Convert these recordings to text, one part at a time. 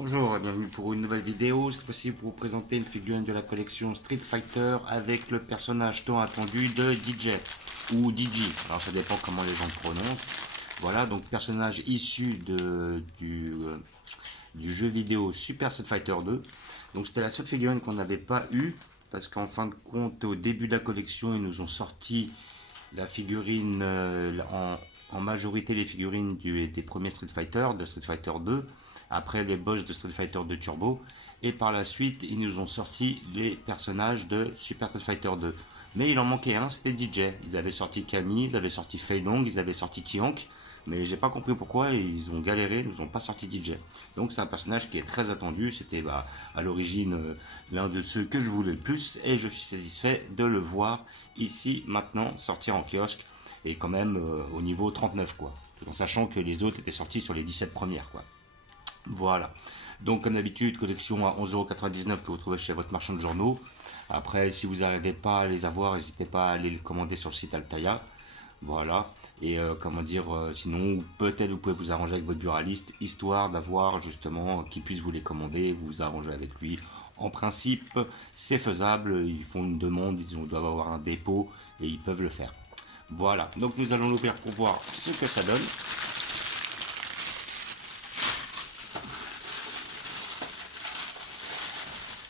Bonjour et bienvenue pour une nouvelle vidéo. Cette fois-ci pour vous présenter une figurine de la collection Street Fighter avec le personnage tant attendu de DJ ou DJ. Alors ça dépend comment les gens le prononcent. Voilà, donc personnage issu du jeu vidéo Super Street Fighter 2. Donc c'était la seule figurine qu'on n'avait pas eue parce qu'en fin de compte au début de la collection ils nous ont sorti la figurine en majorité les figurines des premiers Street Fighter, de Street Fighter 2, après les boss de Street Fighter 2 Turbo, et par la suite ils nous ont sorti les personnages de Super Street Fighter 2. Mais il en manquait un, c'était DJ. Ils avaient sorti Camille, ils avaient sorti Fei Long, ils avaient sorti Tiank, mais j'ai pas compris pourquoi ils ont galéré, ils nous ont pas sorti DJ. Donc c'est un personnage qui est très attendu, c'était à l'origine l'un de ceux que je voulais le plus, et je suis satisfait de le voir ici maintenant sortir en kiosque, et quand même au niveau 39 quoi, tout en sachant que les autres étaient sortis sur les 17 premières quoi. Voilà, donc comme d'habitude collection à 11,99€ que vous trouvez chez votre marchand de journaux. Après si vous n'arrivez pas à les avoir, n'hésitez pas à aller les commander sur le site Altaïa. Voilà, et comment dire, sinon peut-être vous pouvez vous arranger avec votre buraliste histoire d'avoir justement qui puisse vous les commander, vous arranger avec lui. En principe c'est faisable, ils font une demande, ils doivent avoir un dépôt et ils peuvent le faire. Voilà, donc nous allons l'ouvrir pour voir ce que ça donne.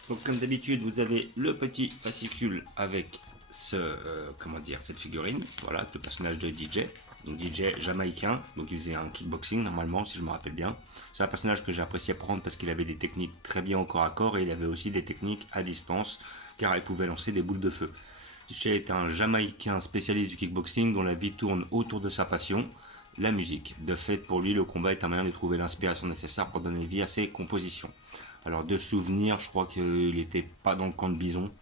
Donc comme d'habitude vous avez le petit fascicule avec cette figurine, voilà, le personnage de DJ, donc DJ jamaïcain, donc il faisait un kickboxing normalement si je me rappelle bien. C'est un personnage que j'ai apprécié prendre parce qu'il avait des techniques très bien au corps à corps et il avait aussi des techniques à distance car il pouvait lancer des boules de feu. DJ est un jamaïcain spécialiste du kickboxing dont la vie tourne autour de sa passion, la musique. De fait, pour lui, le combat est un moyen de trouver l'inspiration nécessaire pour donner vie à ses compositions. Alors, de souvenirs, je crois qu'il n'était pas dans le camp de Bison,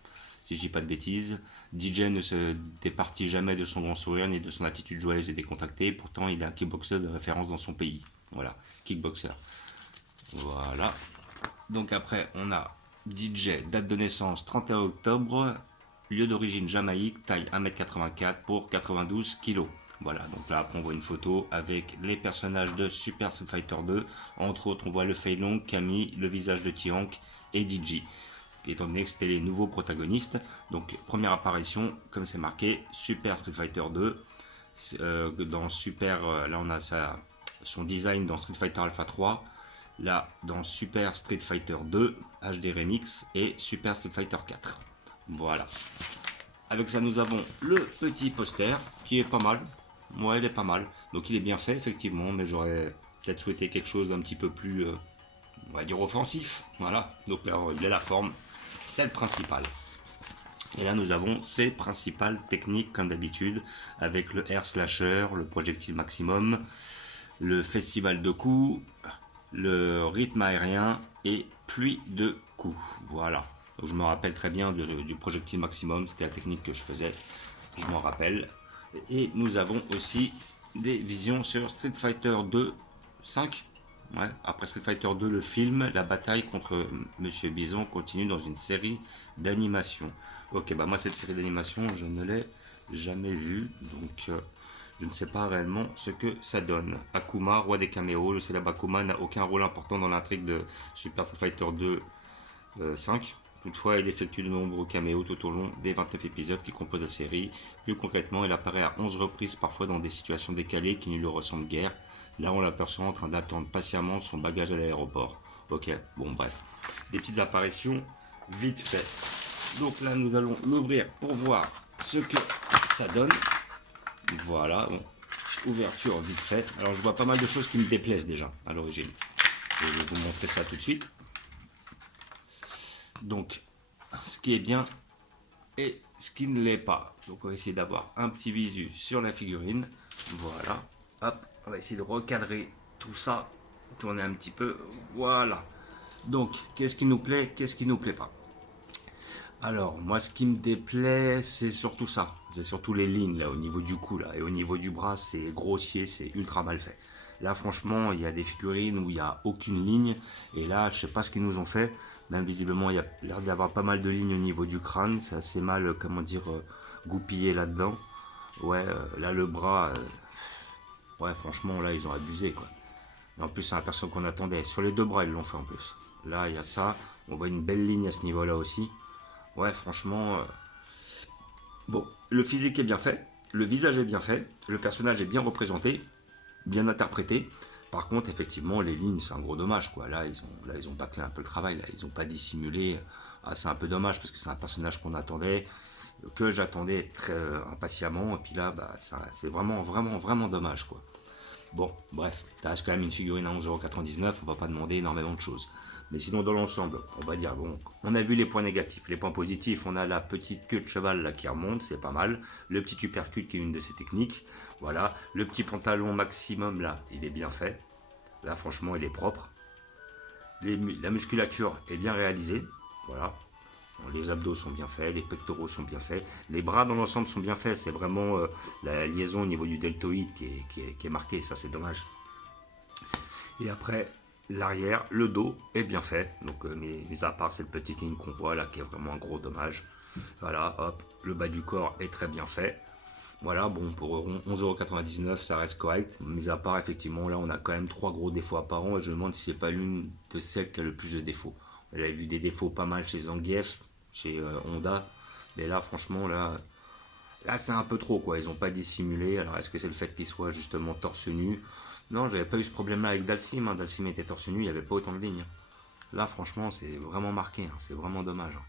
si je dis pas de bêtises. DJ ne se départit jamais de son grand sourire ni de son attitude joyeuse et décontractée. Pourtant, il est un kickboxer de référence dans son pays. Voilà, kickboxer. Voilà. Donc après, on a DJ, date de naissance 31 octobre, lieu d'origine Jamaïque, taille 1m84 pour 92 kg. Voilà, donc là après on voit une photo avec les personnages de Super Street Fighter 2. Entre autres, on voit le Fei Long, Camille, le visage de Tiank et DJ. Étant donné que c'était les nouveaux protagonistes. Donc première apparition, comme c'est marqué, Super Street Fighter 2. Dans Super, là on a son design dans Street Fighter Alpha 3. Là dans Super Street Fighter 2 HD Remix et Super Street Fighter 4. Voilà. Avec ça nous avons le petit poster qui est pas mal. Ouais, il est pas mal. Donc il est bien fait effectivement, mais j'aurais peut-être souhaité quelque chose d'un petit peu plus, on va dire offensif. Voilà. Donc là il a la forme, c'est le principal. Et là nous avons ses principales techniques comme d'habitude avec le air slasher, le projectile maximum, le festival de coups, le rythme aérien et pluie de coups. Voilà. Donc je me rappelle très bien du projectile maximum, c'était la technique que je faisais, je m'en rappelle. Et nous avons aussi des visions sur Street Fighter 2 5. Ouais, après Street Fighter 2 le film, la bataille contre Monsieur Bison continue dans une série d'animation. Ok, bah moi cette série d'animation je ne l'ai jamais vue, donc je ne sais pas réellement ce que ça donne. Akuma, roi des caméos, le célèbre Akuma n'a aucun rôle important dans l'intrigue de Super Street Fighter 2 5. Toutefois, il effectue de nombreux caméos tout au long des 29 épisodes qui composent la série. Plus concrètement, il apparaît à 11 reprises, parfois dans des situations décalées qui ne lui ressemblent guère. Là, on l'aperçoit en train d'attendre patiemment son bagage à l'aéroport. Ok, bon bref. Des petites apparitions vite fait. Donc là, nous allons l'ouvrir pour voir ce que ça donne. Voilà, bon. Ouverture vite fait. Alors, je vois pas mal de choses qui me déplaisent déjà à l'origine. Je vais vous montrer ça tout de suite. Donc, ce qui est bien et ce qui ne l'est pas. Donc, on va essayer d'avoir un petit visu sur la figurine. Voilà. Hop, on va essayer de recadrer tout ça. Tourner un petit peu. Voilà. Donc, qu'est-ce qui nous plaît, qu'est-ce qui nous plaît pas? Alors, moi, ce qui me déplaît, c'est surtout ça. C'est surtout les lignes, là, au niveau du cou, là. Et au niveau du bras, c'est grossier, c'est ultra mal fait. Là, franchement, il y a des figurines où il n'y a aucune ligne. Et là, je sais pas ce qu'ils nous ont fait. Même visiblement, il y a l'air d'avoir pas mal de lignes au niveau du crâne. C'est assez mal, comment dire, goupillé là-dedans. Ouais, là, le bras... ouais, franchement, là, ils ont abusé, quoi. Et en plus, c'est un perso qu'on attendait. Sur les deux bras, ils l'ont fait en plus. Là, il y a ça. On voit une belle ligne à ce niveau-là aussi. Ouais, franchement. Bon, le physique est bien fait. Le visage est bien fait. Le personnage est bien représenté. Bien interprété. Par contre, effectivement, les lignes, c'est un gros dommage, quoi. Là, ils ont bâclé un peu le travail. Là, ils n'ont pas dissimulé. Ah, c'est un peu dommage parce que c'est un personnage qu'on attendait, que j'attendais très impatiemment. Et puis là, bah, c'est vraiment, vraiment, vraiment dommage, quoi. Bon, bref, ça reste quand même une figurine à 11,99€, on va pas demander énormément de choses. Mais sinon, dans l'ensemble, on va dire, bon, on a vu les points négatifs. Les points positifs, on a la petite queue de cheval là qui remonte, c'est pas mal. Le petit uppercut qui est une de ses techniques. Voilà. Le petit pantalon maximum là, il est bien fait. Là, franchement, il est propre. La musculature est bien réalisée. Voilà. Bon, les abdos sont bien faits, les pectoraux sont bien faits, les bras dans l'ensemble sont bien faits. C'est vraiment la liaison au niveau du deltoïde qui est marquée, ça c'est dommage. Et après, l'arrière, le dos est bien fait. Donc, mis à part cette petite ligne qu'on voit là, qui est vraiment un gros dommage. Voilà, hop, le bas du corps est très bien fait. Voilà, bon, pour 11,99€, ça reste correct. Mis à part, effectivement, là, on a quand même 3 gros défauts apparents. Et je me demande si c'est pas l'une de celles qui a le plus de défauts. On avait vu des défauts pas mal chez Zangief, chez Honda. Mais là, franchement, là c'est un peu trop, quoi. Ils ont pas dissimulé. Alors, est-ce que c'est le fait qu'il soit justement torse nu? Non, j'avais pas eu ce problème-là avec Dalsim. Hein. Dalsim était torse nu, il n'y avait pas autant de lignes. Là, franchement, c'est vraiment marqué. Hein. C'est vraiment dommage. Hein.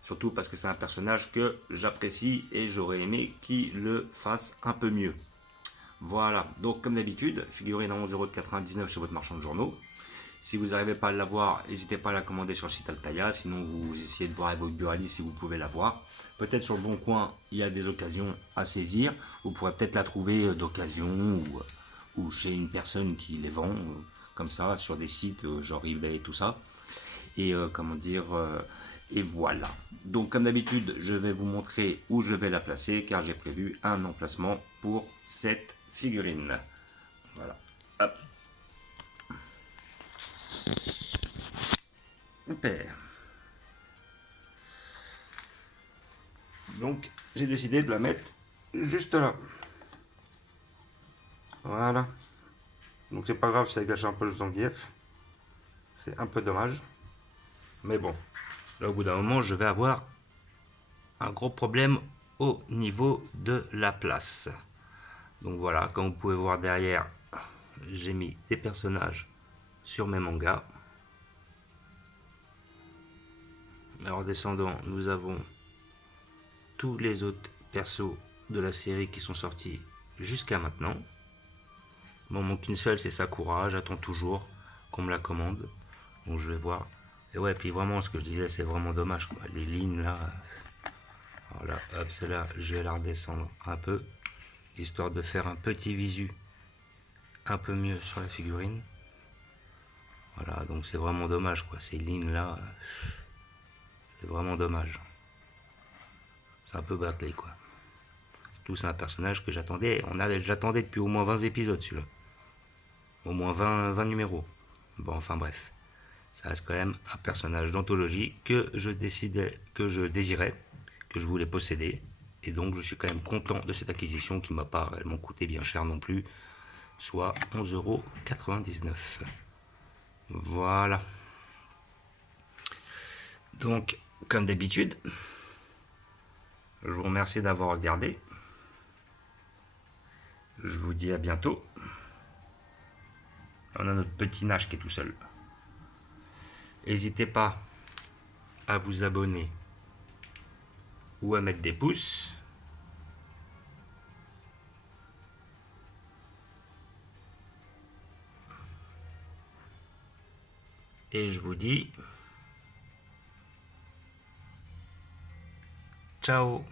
Surtout parce que c'est un personnage que j'apprécie et j'aurais aimé qu'il le fasse un peu mieux. Voilà, donc comme d'habitude, figurine à 11,99€ chez votre marchand de journaux. Si vous n'arrivez pas à l'avoir, n'hésitez pas à la commander sur le site Altaïa. Sinon, vous essayez de voir avec votre buraliste si vous pouvez l'avoir. Peut-être sur le bon coin, il y a des occasions à saisir. Vous pourrez peut-être la trouver d'occasion ou chez une personne qui les vend, comme ça, sur des sites genre eBay et tout ça. Et comment dire, et voilà. Donc comme d'habitude, je vais vous montrer où je vais la placer car j'ai prévu un emplacement pour cette figurine. Voilà. Hop. Super. Donc j'ai décidé de la mettre juste là. Voilà. Donc c'est pas grave si ça gâche un peu le Zangief. C'est un peu dommage. Mais bon, là au bout d'un moment, je vais avoir un gros problème au niveau de la place. Donc voilà, comme vous pouvez voir derrière, j'ai mis des personnages sur mes mangas. En descendant, nous avons tous les autres persos de la série qui sont sortis jusqu'à maintenant. Bon, mon qu'une seule, c'est Sakura. J'attends toujours qu'on me la commande. Donc je vais voir. Et ouais, puis vraiment, ce que je disais, c'est vraiment dommage, quoi. Les lignes là. Voilà, hop, celle-là, je vais la redescendre un peu, histoire de faire un petit visu un peu mieux sur la figurine. Voilà, donc c'est vraiment dommage, quoi. Ces lignes là, c'est vraiment dommage. C'est un peu bâclé, quoi. Tout c'est un personnage que j'attendais. J'attendais depuis au moins 20 épisodes, celui-là. Au moins 20 numéros. Bon, enfin bref. Ça reste quand même un personnage d'anthologie que je désirais, que je voulais posséder. Et donc je suis quand même content de cette acquisition qui m'a pas réellement coûté bien cher non plus. Soit 11,99€. Voilà. Donc, comme d'habitude, je vous remercie d'avoir regardé. Je vous dis à bientôt. On a notre petit Nash qui est tout seul. N'hésitez pas à vous abonner ou à mettre des pouces. Et je vous dis ciao.